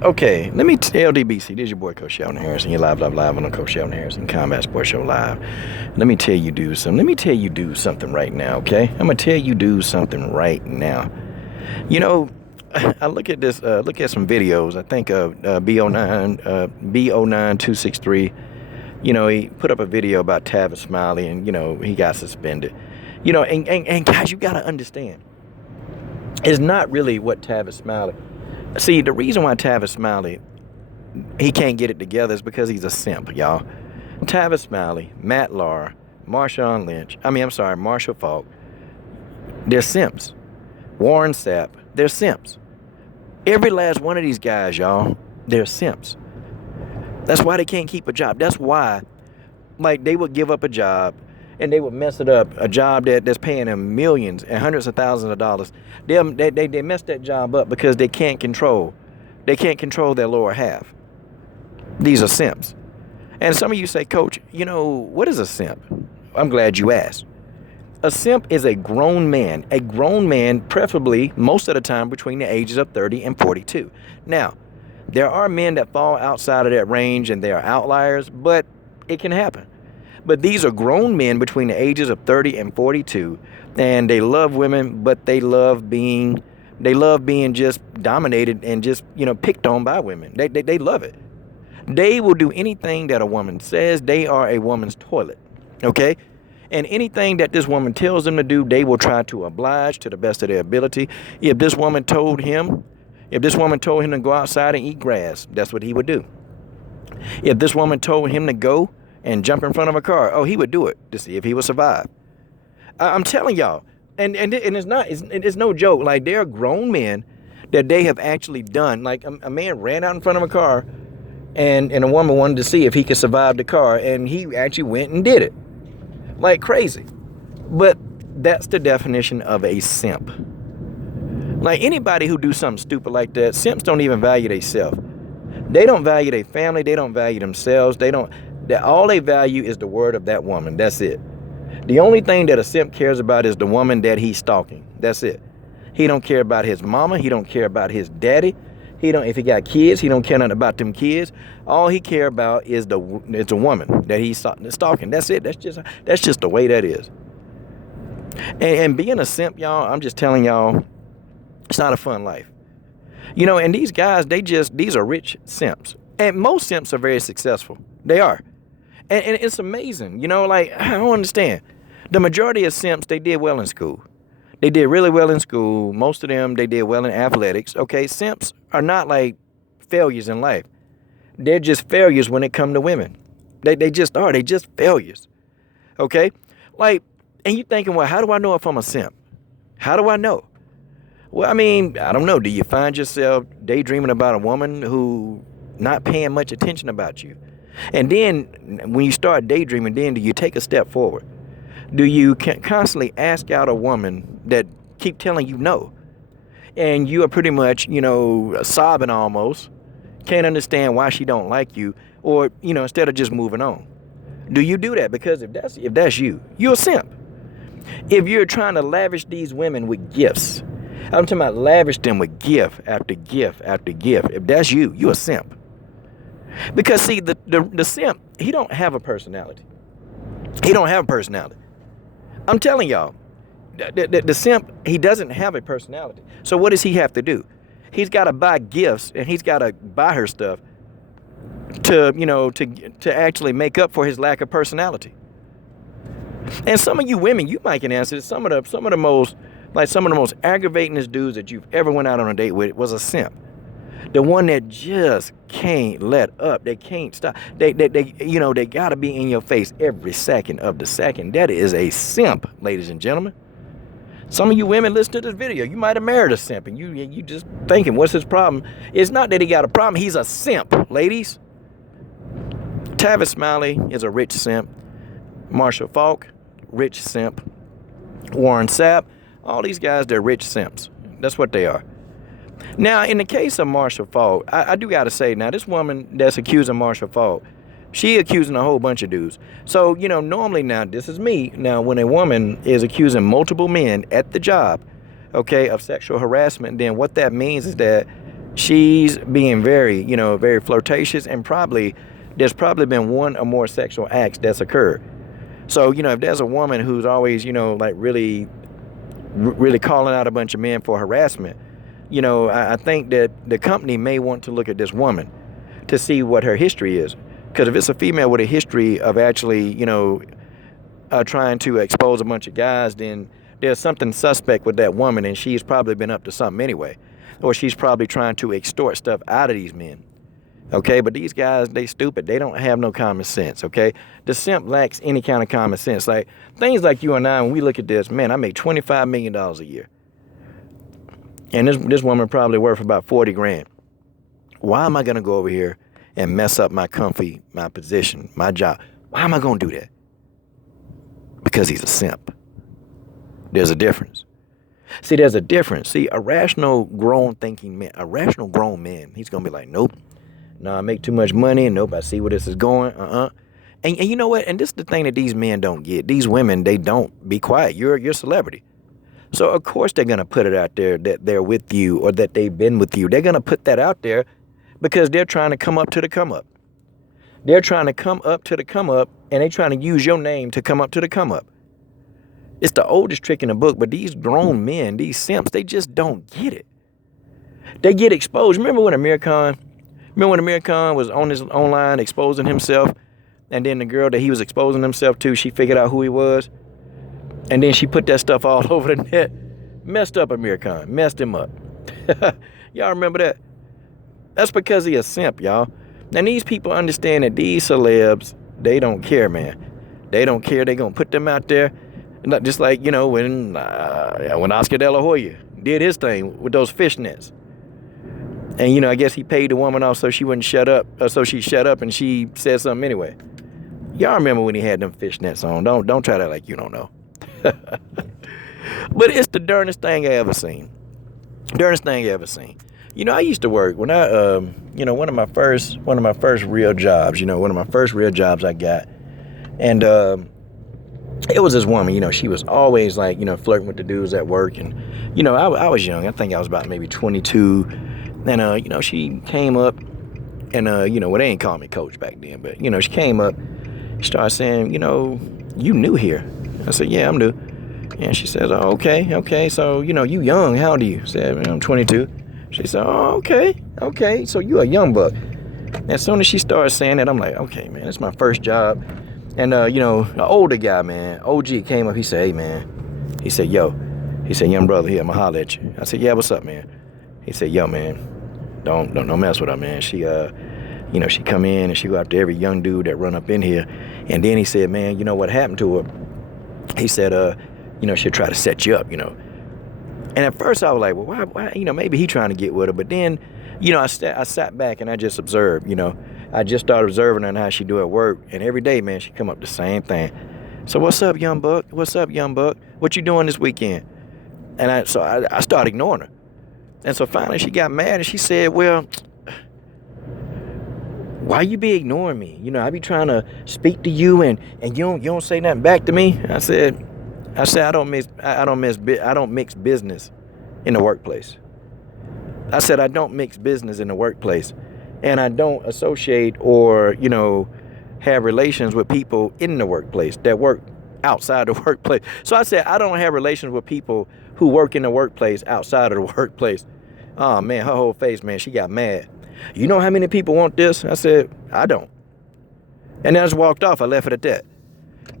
Okay, let me LDBC. This is your boy Coach Sheldon Harrison. You're live on the Coach Sheldon Harrison Combat Sports Show live. Let me tell you do something. Let me tell you do something right now. Okay, I'm gonna tell you do something right now. You know, I look at this. Look at some videos. I think B09 B09 263. You know, he put up a video about Tavis Smiley, and he got suspended. And guys, you gotta understand. It's not really what Tavis Smiley. See, the reason why Tavis Smiley he can't get it together is because he's a simp, y'all. Tavis Smiley, Matt Lauer, Marshawn Lynch. I'm sorry, Marshall Falk. They're simps. Warren Sapp. They're simps. Every last one of these guys, y'all, they're simps. That's why they can't keep a job. That's why, like, they would give up a job and they would mess it up. A job that's paying them millions and hundreds of thousands of dollars. They mess that job up because they can't control. They can't control their lower half. These are simps. And some of you say, Coach, what is a simp? I'm glad you asked. A simp is a grown man, preferably most of the time between the ages of 30 and 42. Now, there are men that fall outside of that range and they are outliers, but it can happen. But these are grown men between the ages of 30 and 42, and they love women, but they love being just dominated and just, picked on by women. They love it. They will do anything that a woman says. They are a woman's toilet, okay? And anything that this woman tells them to do, they will try to oblige to the best of their ability. If this woman told him to go outside and eat grass, that's what he would do. If this woman told him to go and jump in front of a car, he would do it to see if he would survive. I'm telling y'all, and it's no joke. Like, there are grown men that they have actually done. Like, a man ran out in front of a car, and a woman wanted to see if he could survive the car, and he actually went and did it. Like crazy. But that's the definition of a simp. Like, anybody who do something stupid like that, simps don't even value themselves. They don't value their family. They don't value themselves. All they value is the word of that woman. That's it. The only thing that a simp cares about is the woman that he's stalking. That's it. He don't care about his mama. He don't care about his daddy. If he got kids, he don't care nothing about them kids. All he care about is the woman that he's stalking. That's it. That's just the way that is. And being a simp, y'all, I'm just telling y'all, it's not a fun life. And these guys, these are rich simps. And most simps are very successful. They are. And it's amazing. Like, I don't understand. The majority of simps, they did well in school. They did really well in school. Most of them, they did well in athletics. Okay, simps are not like failures in life. They're just failures when it comes to women. They just are. They just failures. Okay? Like, and you thinking, well, how do I know if I'm a simp? How do I know? Well, I don't know. Do you find yourself daydreaming about a woman who not paying much attention about you? And then when you start daydreaming, then do you take a step forward? Do you constantly ask out a woman that keep telling you no? And you are pretty much, sobbing almost, can't understand why she don't like you, or, instead of just moving on. Do you do that? Because if that's you, you're a simp. If you're trying to lavish these women with gifts, I'm talking about lavish them with gift after gift after gift. If that's you, you're a simp. Because see, the simp, he don't have a personality. He don't have a personality. I'm telling y'all, the simp, he doesn't have a personality. So what does he have to do? He's got to buy gifts, and he's got to buy her stuff to actually make up for his lack of personality. And some of you women, you might can answer this. Some of the most aggravatingest dudes that you've ever went out on a date with was a simp. The one that just can't let up. They can't stop. They got to be in your face every second of the second. That is a simp, ladies and gentlemen. Some of you women listen to this video. You might have married a simp, and you just thinking, what's his problem? It's not that he got a problem. He's a simp, ladies. Tavis Smiley is a rich simp. Marshall Falk, rich simp. Warren Sapp, all these guys, they're rich simps. That's what they are. Now, in the case of Marshall Falk, I do got to say, now, this woman that's accusing Marshall Falk, she accusing a whole bunch of dudes. So, normally now, this is me. Now, when a woman is accusing multiple men at the job, okay, of sexual harassment, then what that means is that she's being very, very flirtatious, and there's probably been one or more sexual acts that's occurred. So, if there's a woman who's always, like really calling out a bunch of men for harassment, I think that the company may want to look at this woman to see what her history is. Because if it's a female with a history of actually, trying to expose a bunch of guys, then there's something suspect with that woman, and she's probably been up to something anyway. Or she's probably trying to extort stuff out of these men. Okay, but these guys, they stupid. They don't have no common sense, okay? The simp lacks any kind of common sense. Like, things like you and I, when we look at this, man, I make $25 million a year. And this woman probably worth about 40 grand. Why am I going to go over here and mess up my position, my job? Why am I going to do that? Because he's a simp. There's a difference. See, there's a difference. See, a rational grown man, he's going to be like, nope. No, I make too much money. Nope, I see where this is going. And you know what? And this is the thing that these men don't get. These women, they don't. Be quiet. You're a celebrity. So, of course, they're going to put it out there that they're with you or that they've been with you. They're going to put that out there because they're trying to come up to the come up. They're trying to come up to the come up, and they're trying to use your name to come up to the come up. It's the oldest trick in the book, but these grown men, these simps, they just don't get it. They get exposed. Remember when Amir Khan was on his online exposing himself, and then the girl that he was exposing himself to, she figured out who he was, and then she put that stuff all over the net, messed up Amir Khan, messed him up. Y'all remember that? That's because he a simp, y'all. Now these people understand that these celebs, they don't care, man. They don't care. They gonna put them out there, just like when Oscar De La Hoya did his thing with those fishnets. And, I guess he paid the woman off so she wouldn't shut up. So she shut up and she said something anyway. Y'all remember when he had them fishnets on. Don't try to act like you don't know. But it's the darndest thing I ever seen. Darndest thing I ever seen. I used to work when I, one of my first real jobs, one of my first real jobs I got. And it was this woman, she was always like, flirting with the dudes at work. And, I was young. I think I was about maybe 22. And, she came up and, well, they ain't call me coach back then, but, she came up, she started saying, you new here. I said, yeah, I'm new. And she says, oh, okay. So, you young. How old are you? I said, I'm 22. She said, oh, okay. So you a young buck. And as soon as she started saying that, I'm like, okay, man, it's my first job. And, an older guy, man, OG came up. He said, hey, man. He said, young brother here, I'ma holler at you. I said, yeah, what's up, man? He said, yo, man, don't mess with her, man. She, she come in and she go after every young dude that run up in here. And then he said, man, what happened to her? He said, she'll try to set you up, And at first I was like, well, why, maybe he trying to get with her. But then, I sat back and I just observed, I just started observing her and how she do at work. And every day, man, she come up the same thing. So what's up, young buck? What's up, young buck? What you doing this weekend? And I started ignoring her. And so finally she got mad and she said, well, why you be ignoring me? I be trying to speak to you and you don't say nothing back to me. I said I don't mix business in the workplace. I said I don't mix business in the workplace, and I don't associate or have relations with people in the workplace that work outside the workplace. So I said I don't have relations with people who work in the workplace outside of the workplace. Oh man, her whole face, man, she got mad. You know how many people want this? I said I don't. And then I just walked off. I left it at that.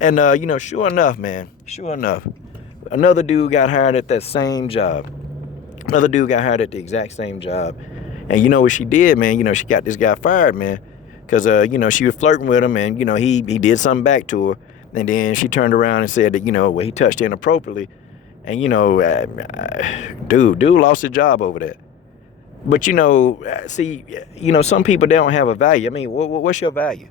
And sure enough, another dude got hired at that same job. Another dude got hired at the exact same job. And you know what she did, man? She got this guy fired, man. Because, she was flirting with him and, he did something back to her. And then she turned around and said that, well, he touched her inappropriately. And, dude lost his job over that. But, see, some people, they don't have a value. I mean, what's your value?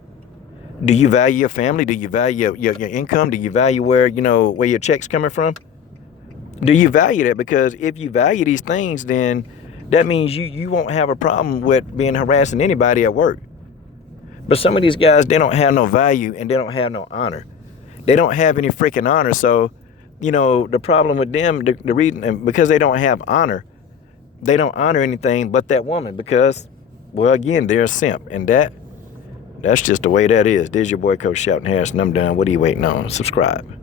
Do you value your family? Do you value your income? Do you value where your check's coming from? Do you value that? Because if you value these things, then that means you won't have a problem with being harassing anybody at work. But some of these guys, they don't have no value and they don't have no honor. They don't have any freaking honor. So, the problem with them, the reason, because they don't have honor, they don't honor anything but that woman because, well, again, they're a simp. And that's just the way that is. This is your boy, Coach Shelton Harrison. I'm done. What are you waiting on? Subscribe.